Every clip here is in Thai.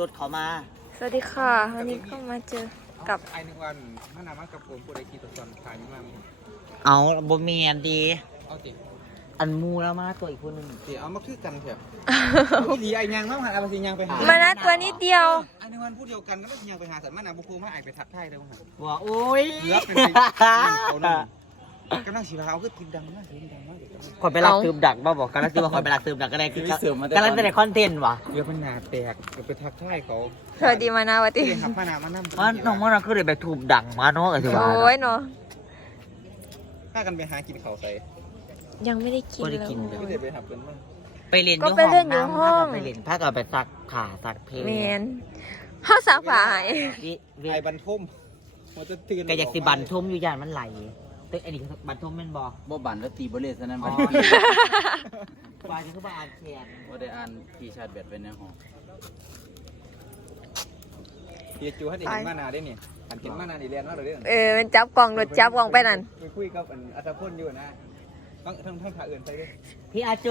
รถเขามาสวัสดีค่ะ วันนี้ก็มาเจอกับไอ้หนึ่งวันมานำมากับผมผู้ใดขี่ตัวตอนขายนี่มาเอาบ่เมียนดี เอาติอันมูแล้วมาตัวอีกคนหนึงติเอามาคือกันเถอะพี่ดีไอ้ยังมาหันเอาไปสิยังไปหามานะตัวนิดเดียวไอ้หนึ่งวันผู้เดียวกันก็ไม่สิยังไปหาสัตว์มานำบุคูมาไอ้ไปทักทายเลยว่าว่าโอ้ยเหลือเป็นไปเขาหนึ่งกำลังสีขาวคือติดดังมากติดดังมาก คอยไปรักเอาซึมดักบ้าบอกกันแล้วคือว่าคอยไปรักซึมดักก็ได้คือไม่เสริมมาแต่กำลังจะได้คอนเทนต์ว่ะเหลือเป็นหนาแตกไปทักทายเขาสวัสดีมานาวติเรียนขับมานำมานำว่าน้องมันเราคือได้แบบถูกดังมาเนาะไอ้ที่ว่าโอ้ยเนาะถ้ากันไปหากินเขาใส่ยังไม่ได้กินบ่เลได้ยกินไม่ได้ไปหาเพื่อนมั้งไปเรียนก็ไปเล่นอยู่ห้องไปเรียนถ้าเกิดไปซักขาซักเพลงแมนห้าสาฝาย วิวิไอ้บันทุ่มมันจะตื่นก็อยากสิบันทมอยู่ย่านมันไหล ตึกอันนี้คือบันทมแม่นบ่บ่บันแล้วตีบ่เล่นซะนั้นอ๋มัอนปีบาที่เขาบาอ่านแขนบ่ได้อ่านที่ชาร์จแบตไว้ในห้องเฮียจูให้ได้เห็นมานาได้เนี่ยหันเห็นมานาดีเรียนว่าเราเรื่องเออมันจับกล่องรถจับกล่องไปนั่นไปคุยกับอันอัตพลอยู่นะทั้งทั้งทั้งขาอื่นไปด้วยพี่อาโจ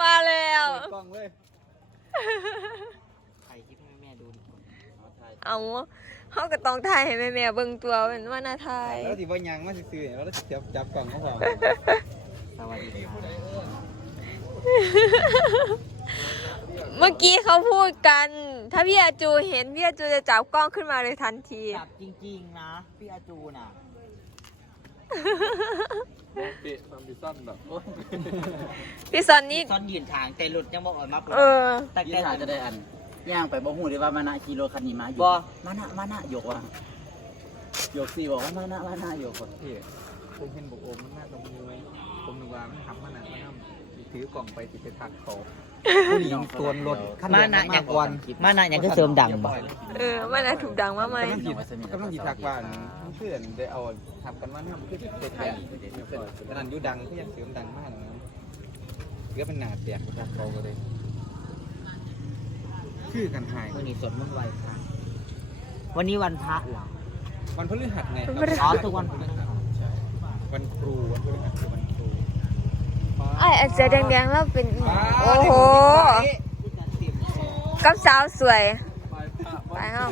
มาแล้วเปิดกล้องเลยถ่ายคลิปให้แม่ดูดิเอาถ่าย เอาเขาก็ต้องถ่ายให้แม่แม่ๆเบิ่งตัวเป็นว่าน่าถ่ายแล้วที่ว่ายังมาซื้อๆแล้วจับจับกล่องเขาพอสวัสดีครับเมื่อกี้เขาพูดกัน ถ้าพี่อาจูเห็นพี่อาจูจะจับกล้องขึ้นมาเลยทันที จับจริงๆนะพี่อาจูน่ะปิดความดิซ่อนแบบโอ้ยพี่ซอนนี่ซ่อนยืนทางแต่หลุดยังบอกออกมาเออแต่ยี่แต่ถ่ายจะได้อัน ย่างไปบ่ฮู้ได้ว่ามานะขี่รถคันนี้มาอยู่บ่ มานะมานะยกว่ายกสิบอกว่ามานะมานะยกว่าพี่ผมเห็นบุกโอมมันน่าตรงมือผมนึกว่ามันทำมานามันนั่ถือกล่องไปติดไปทักเขาผู้หญิงตัวรถมานะอย่างวันมานะอย่างก็เสริมดังบ่ เออมันน่ะถูกดังมากไหมกำลังจีกำลังจีทักว่าเพื่อนได้เอาทำกันว่าน้ำคือเป็นไทยขนาดยูดังก็ยังเสริมดังมากนะเกือบเป็นหนาแตกทักเขาก็เลย คือกันหายวันนี้สดมุ่งไวค่ะ วันนี้วันพระเหรอ วันพฤหัสไงอ๋อทุกวันพฤหัสวันครูวันพฤหัสคือวันครู ไอ้อันเสือแดงๆแล้วเป็นโอ้โห กับสาวสวย ไปเอ้า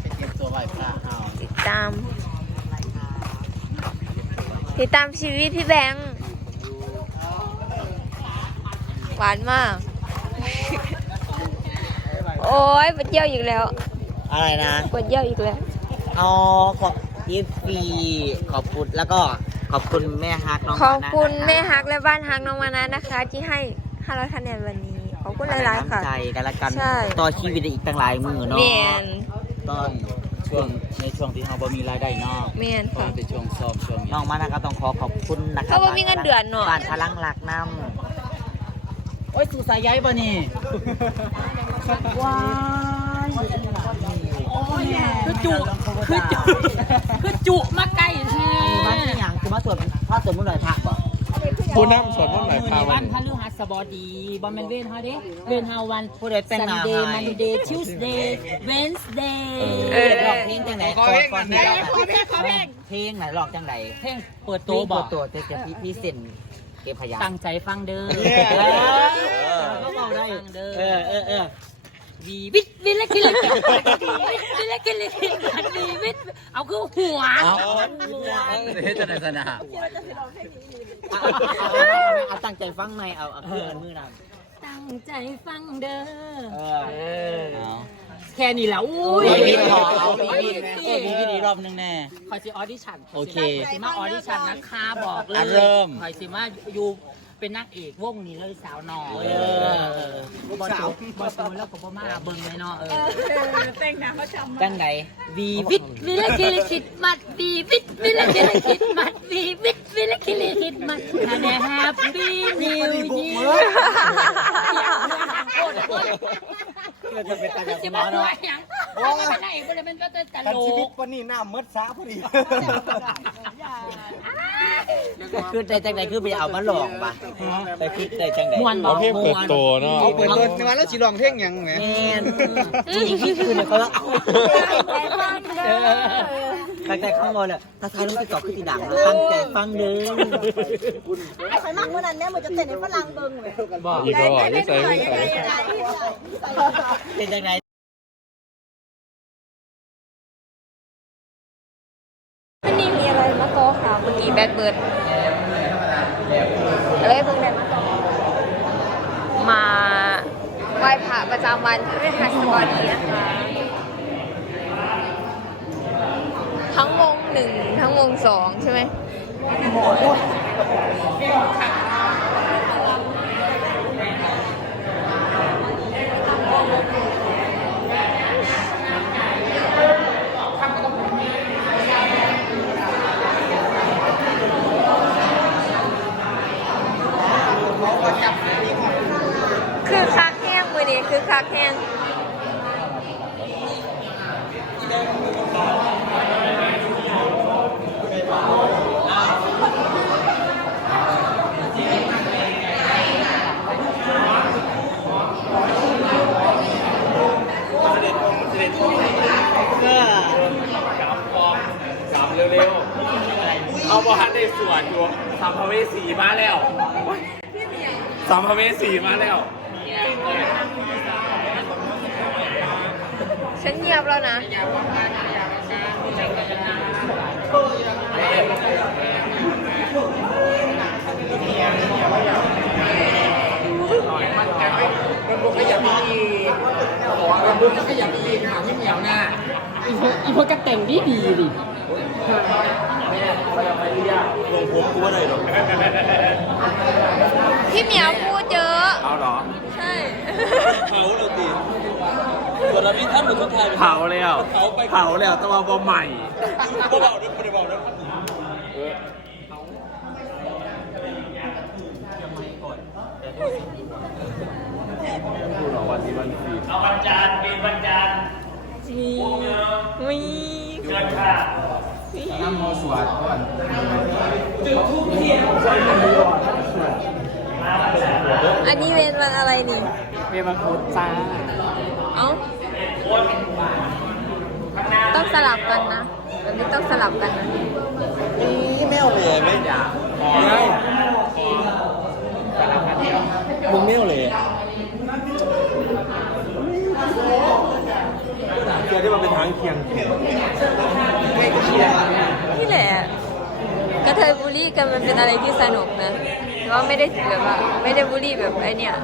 ไปเก็บตัวไหว้พระเฮาติดตาม ติดตามชีวิตพี่แบงค์ หวานมาก โอ้ยปวดเยี่ยวอีกแล้วอะไรนะ ปวดเยี่ยวอีกแล้ว อ๋อ ขอบยิปฟีขอบคุณแล้วก็ขอบคุณแม่ฮักน้องขอบคุณนะะแม่ฮักและบ้านฮักน้องมานะนะคะ ที่ให้500คะแนนวันนี้ ขอบคุณหลายๆค่ะน้ำใจกันละกันใช่ต่อชีวิตได้อีกตั้งหลายมือเนาะเมียนต้องช่วงในช่วงที่เฮาบ่มีรายได้เนาะเมียนเพราะค่ะมันเป็นช่วงซ้อมช่วงน้องมานะก็ต้องขอขอบคุณนะครัเขาบ่มีเงินเดือนเนอะบ้านพลังหลักน้ โอ้ยสู่สายใยบ่นี่ำว้ายคือจุคือจุคือจุมาไก่แท้มันเป็นอย่างคือมาสวดพระสวดมุ่งหน่อยผักบ่ผู้นำสอนว่าไหนมือพาในวัวันนพฤหัสบดีบอมเมนเวนเฮาเด้เวนเฮาวันผู้ใดแต่งซันงานเดย์ให้มันเดย์ทิวส์เดย์เวนส์เดย์เออลองเพลงจังไหนขอเพลงก่อนหน่ที่อยจะเพลงไหนลองจังไหนเพลงเปิดตัตัววบบออกกตัวจะจะพี่พี่เซ็น เก็บขยะ ตั้งใจฟังเด้อก็บอกได้ฟังเด้อเออเออเออวีวิทวิลกิลกิวิลกิลกิวีวิทเอาคือหัวเอาเฮ็ดจังได๋ซะนะเอาเอาเอาเอาเอาตั้งใจฟังหน่อยเอาเอาเครื่องอันมือนำตั้งใจฟังเด้อ เออ เอา แค่นี้แหละอุ้ยมีวิทย์ขอเอามีมีวิทย์เออมีวิธีรอบนึงแน่ คอยสิออดิชั่นโอเคคอยสิมาออดิชั่นนะคะบอกเลอะยเริ่ม คอยสิมาอยู่เป็นนางเอกวงนี้เลยสาวน้อยเออบอสาวบอสาวแล้วก็บ่มาเบิ่งเลยเนาะเออจังไหนวีวิทวิลกิลคิดมัดวีวิทวิลกิลคิดมัดวีวิทวิลกิลคิดมัดฮันแฮปปี้นิวยี จะเป็นตาจากสิหมมาอหน่เนาะอยหยังมันเป็นนางเอกบ่ได้มันก็จะตลกวันนี้หน้ามืดซาพอดีคือใจจังไหนคือไปเอามาหลอกปะไปคิดใจจังไหนม่วนบ่ เอาเพลงเปิดตัวเอาเปิดเปิดในวันแล้วจีลองเพลงยังไงแมนจริงๆคือเนี่ยเขาเอา ตั้งใจข้างบนเลยถ้าทายลงติ๊กต็อกคือตีดังนะตั้งใจฟังเด้อไอ้ข่อยมากเมื่อนั้นแม่มันจะเต้นในฝรั่งเบิ่งเลยบอกอีกก็บอกนิสัยนิสัยเป็นยังไงวันนี้มีอะไรมาโตค่ะเมื่อกี้แบดเบิร์ดอะไรเพิ่งได้มาโตมาไหว้พระประจำวันพฤหัสบดีนะคะ ทั้งวงหนึ่งทั้งวง สองใช่ไหมหมอด้วยคักแห้งมือนี้คือคักแห้ง สามเร็วๆ เอาบอลใน สวนอยู่สามพระเวสีมาแล้วสามพระเวสีมาแล้ว ฉันเงียบแล้วนะมันบุกขยับอีกบอกว่ามันบุกขยับอีกหาที่เหนียวหน้าอีพวกอีพวกก็แต่งดีดีดิ ลงผมกูว่าได้หรอพี่เหมียวพูดเยอะ เอาหรอ ใช่ เผาเลยตีส่วนเราพี่ท่านเป็นคนไทยเผาแล้วเผาไปเผาแล้วแตะวันบอใหม่บ่เบาด้วยบ่ได้เบาด้วยดูหรอวันนี้วันที่ เอาวันจันทร์เป็นวันจันทร์มีมี เชิญค่ะ น้ำมอสวัสดิ์ก่อนอันนี้เป็นวันอะไรนี่ เวมาโคตจ้าเอ้าต้องสลับกันนะแบบนี้ต้องสลับกันนะนี่ไม่เอาเลยไหมไงมึงไม่เอาเลยเกียร์ที่มันเป็นทางเคียง นี่แหละกระเทยบูลลี่กันมันเป็นอะไรที่สนุกนะแต่ว่าไม่ได้แบบว่าไม่ได้บูลลี่แบบไอเนี่ย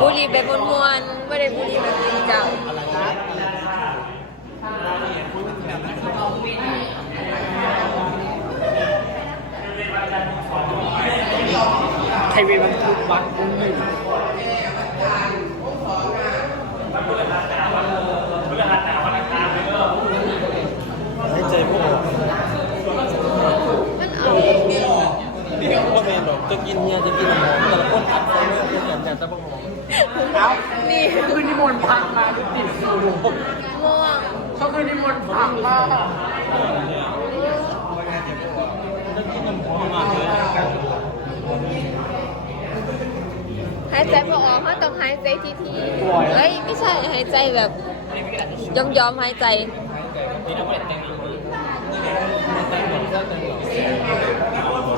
บูลลี่แบบมวนๆไม่ได้บูลลี่แบบจริงจังไทยเวมันทุกวัดบุ้งหนึ่ง ให้ใจพวกเรานี่ก็เมนหรอกจะกินเฮียจะกินหอมแต่ละคนอัดไฟไม่เป็นอย่างอย่างตะบังหอม เอ้านี่คืนนิมนต์พังมาดูติดสูง ม่วง เขาคืนนิมนต์พังมา หายใจพอออกเขาต้องหายใจทีทีๆเฮ้ยไม่ใช่หายใจแบบยอมยอมๆหายใจ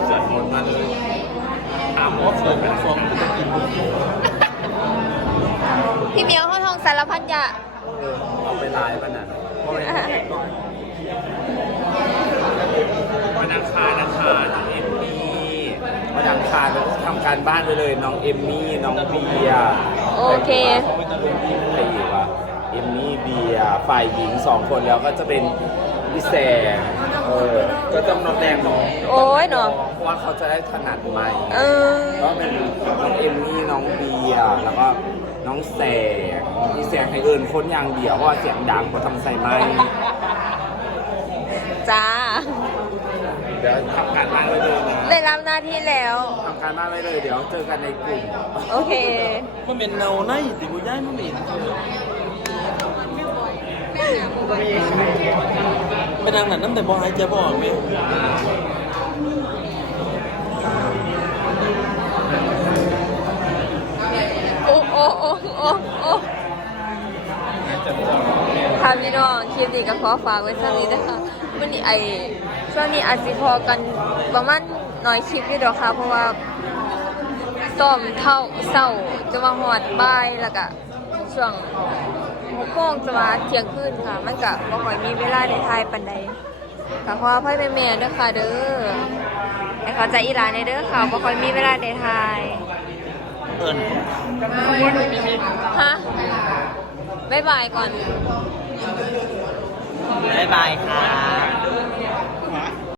สวดมนต์มันอามดเลยเป็นฟองพี่เหมียวเขาทองสารพันยะเอาไปลายมันน่ะเพราะอะไรวันอังคารนะคะน้องเอมมี่ วันอังคารเราทำการบ้านไปเลย น้องเอมมี่น้องเบียร์โอเคเขาไม่ต้องเป็นพี่ใครอีกวะเอมมี่เบียร์ฝ่ายหญิงสองคนแล้วก็จะเป็นพี่แสงเออก็ต้องน้องแดงเนาะโอ้ยเนาะเพราะว่าเขาจะได้ถนัดไมค์เออ ก็เป็นน้องเอมมี่น้องเบียร์แล้วก็น้องแสงพี่แสงให้เอิญคนอย่างเดียวเพราะว่าเสียงดังก็ต้องใส่ไมค์จ้าเดี๋ยวทำการบ้านไว้เลยนะได้รับหน้าที่แล้ว ทำการบ้านไว้เลยเดี๋ยวเจอกันในกลุ่มโอเค มันเป็นเนาในติบุย้ายมันเป็นเป็นนางหนันน้ำแต่บอหายใจบออกไหมโอ้โอ้โอ้โอ้โอ้จะบอกค่ะพี่น้องคลิปนี้ก็ขอฝากไว้เท่านี้นะคะวันนี้ไอ้ ช่วงนี้อาจสิพอกันประมาณน้อยคลิปอยู่ดอกค่ะ เพราะว่าซ้อมเท่าเศร้าจะมาหอดบ่ายแล้วก็ช่วงหกโมงจะมาเที่ยงคืนค่ะ มันก็บ่ค่อยมีเวลาได้ถ่ายปานใดก็ขออภัยแม่ๆเด้อค่ะเด้อให้เข้าใจอีหลานในเด้อค่ะบ่ค่อยมีเวลาได้ถ่ายเอิญฮะบ๊ายบายก่อน บ๊ายบายครับ